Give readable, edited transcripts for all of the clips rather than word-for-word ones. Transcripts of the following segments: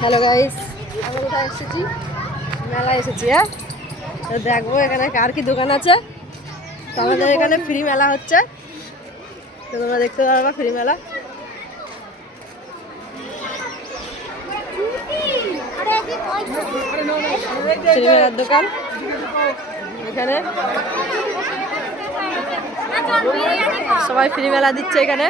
Hello guys, আমরা কোথায় এসেছি? মেলায় এসেছি। হ্যাঁ, তো দেখবো এখানে কার কি দোকান আছে। তো আমাদের এখানে ফ্রি মেলা হচ্ছে, তো তোমরা দেখতে পারবা ফ্রি মেলা। ফ্রি মেলার দোকান এখানে সবাই ফ্রি মেলা দিচ্ছে এখানে।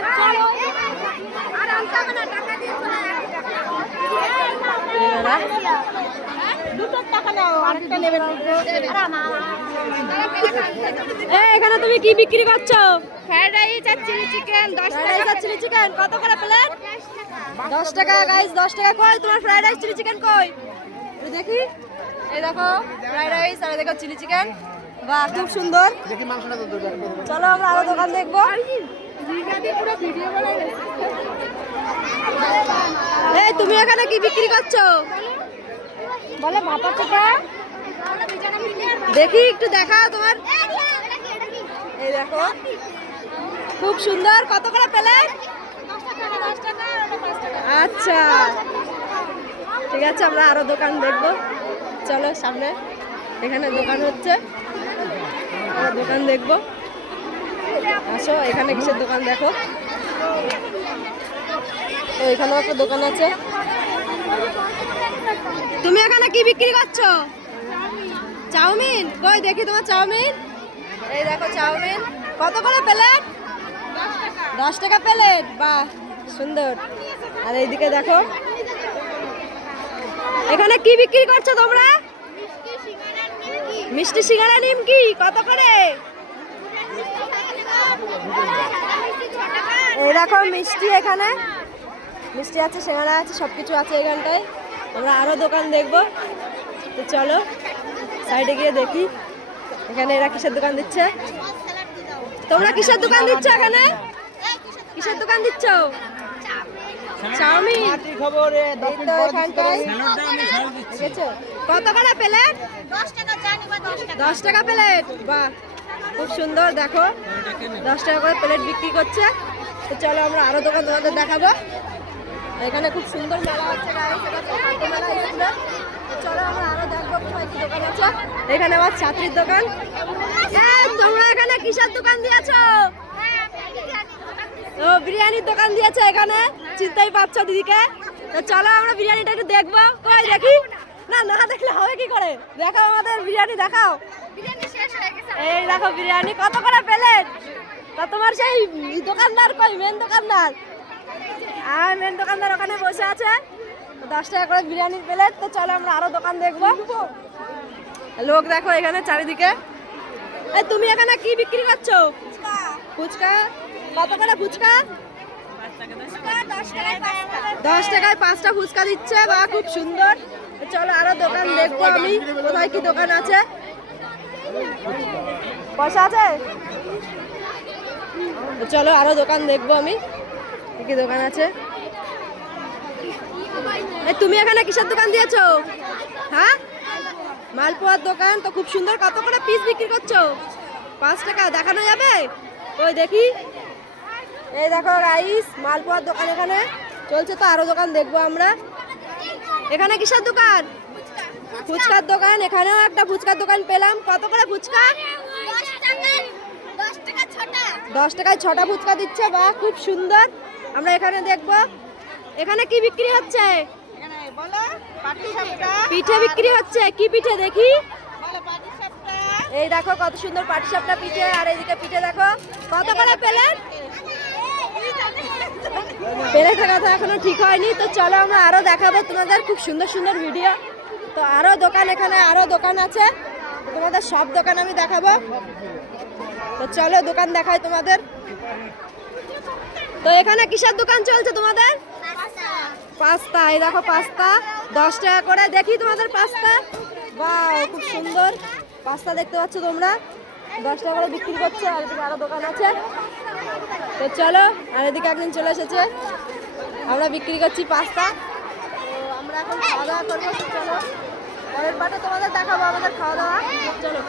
এখানে তুমি কি বিক্রি করছো? ফ্রাইড রাইস আর চিলি চিকেন 10 টাকা। চিলি চিকেন কত করে প্লেট? 10 টাকা গাইস, 10 টাকা। কই তোমার ফ্রাইড রাইস চিলি চিকেন কই? এই দেখি, এই দেখো ফ্রাইড রাইস আর দেখো চিলি চিকেন। বাহ, খুব সুন্দর। দেখি মাংসটা তো দরকার। চলো আমরা আরো দোকান দেখবো। এই তুমি এখানে কি বিক্রি করছো? বলে ভাপা টাকা। দেখি একটু দেখা তোমার। এই দেখো খুব সুন্দর। কত করে প্লেট? 10 টাকা। আচ্ছা ঠিক আছে, আমরা আরো দোকান দেখবো। চলো সামনে, এখানে দোকান হচ্ছে, আমরা দোকান দেখবো। আসো, এখানে কিসের দোকান দেখো তো। এখানেও একটা দোকান আছে। তুমি এখানে কি বিক্রি করছো? চাউমিন কই দেখি তোমার চাউমিন। এই দেখো চাউমিন। কত করে প্লেট? 10 টাকা প্লেট। বাহ, সুন্দর। আর এইদিকে দেখো, এখানে কি বিক্রি করছো তোমরা? মিষ্টি সিঙ্গারা নিমকি। কত করে? এই দেখো মিষ্টি, এখানে মিষ্টি আছে, সিঙ্গারা আছে, সবকিছু আছে এখানটায়। আমরা আরো দোকান দেখবো, তো চলো সাইডে গিয়ে দেখি এখানে এরা কিসের দোকান দিচ্ছে। তোমরা কিসের দোকান দিচ্ছ এখানে? কিসের দোকান দিচ্ছ? চাউমিন। কত করে প্লেট? 10 টাকা প্লেট। বাহ, খুব সুন্দর। দেখো 10 টাকা করে প্লেট বিক্রি করছে। তো চলো আমরা আরো দোকান তোমাদের দেখাবো। এখানে খুব সুন্দর মেলা হচ্ছে guys, এটা ছোট মেলা স্কুলে। তো চলো আমরা আরো দেখবো কোথায় কি দোকান আছে। এখানে আমার ছাত্রীর দোকান। তোমরা এখানে কিসের দোকান দিয়েছো? ও, বিরিয়ানির দোকান দিয়েছে এখানে। চিন্তাই পাচ্ছ দিদিকে। তো চলো আমরা বিরিয়ানিটা একটু দেখবো। কই দেখি। না না দেখলে হবে কি করে? দেখাও আমাদের বিরিয়ানি, দেখাও। এই দেখো বিরিয়ানি। কত করে প্লেট? তা তোমার সেই দোকানদার কই? মেন দোকানদার? আর মেন দোকানদার ওখানে বসে আছে। 10 টাকা করে বিরিয়ানির প্লেট। তো চলো আমরা আরো দোকান দেখবো। লোক দেখো এখানে চারিদিকে। এই তুমি এখানে কি বিক্রি করছো? ফুচকা। কত করে ফুচকা? 10 টাকায় 5টা ফুচকা দিচ্ছে। বা খুব সুন্দর। চলো আরো দোকান দেখবো আমি, কোথায় কি দোকান আছে। পয়সা আছে? চলো আরো দোকান দেখবো আমি, কি দোকান আছে। তুমি এখানে কিসের দোকান দিয়েছো? হ্যাঁ, মালপোয়ার দোকান। তো খুব সুন্দর। কত করে পিস বিক্রি করছো? 5 টাকা। দেখানো যাবে? ওই দেখি। এই দেখো রাইস, মালপোয়ার দোকান এখানে চলছে। তো আরো দোকান দেখবো আমরা। এখানে কিসের দোকান? ফুচকার দোকান। এখানেও একটা ফুচকার দোকান পেলাম। কত করে ফুচকা? 10 টাকায় 6টা ফুচকা দিচ্ছে। বা খুব সুন্দর। আমরা এখানে দেখবো এখানে কি বিক্রি হচ্ছে। পিঠে বিক্রি হচ্ছে। কি পিঠে দেখি? এই দেখো কত সুন্দর পাটিসাপটা পিঠে। আর এইদিকে পিঠে দেখো। কত করে প্লেট? প্লেটের কথা এখনো ঠিক হয়নি। তো চলো আমরা আরো দেখাবো তোমাদের খুব সুন্দর সুন্দর ভিডিও। তো আরো দোকান, এখানে আরো দোকান আছে, তোমাদের সব দোকান আমি দেখাবো। তো চলো দোকান দেখাই তোমাদের। তো এখানে কিসের দোকান চলছে তোমাদের? পাস্তা। এই দেখো পাস্তা 10 টাকা করে। দেখি তোমাদের পাস্তা। বাহ, খুব সুন্দর পাস্তা দেখতে পাচ্ছ তোমরা। 10 টাকা করে বিক্রি করছে। আর এদিকে আরো দোকান আছে। তো চলো, আর এদিকে একদিন চলে এসেছে, আমরা বিক্রি করছি পাস্তা। তো আমরা এখন খাওয়া দাওয়া করবো। চলো পরের পাটে তোমাদের দেখাবো আমাদের খাওয়া দাওয়া। চলো।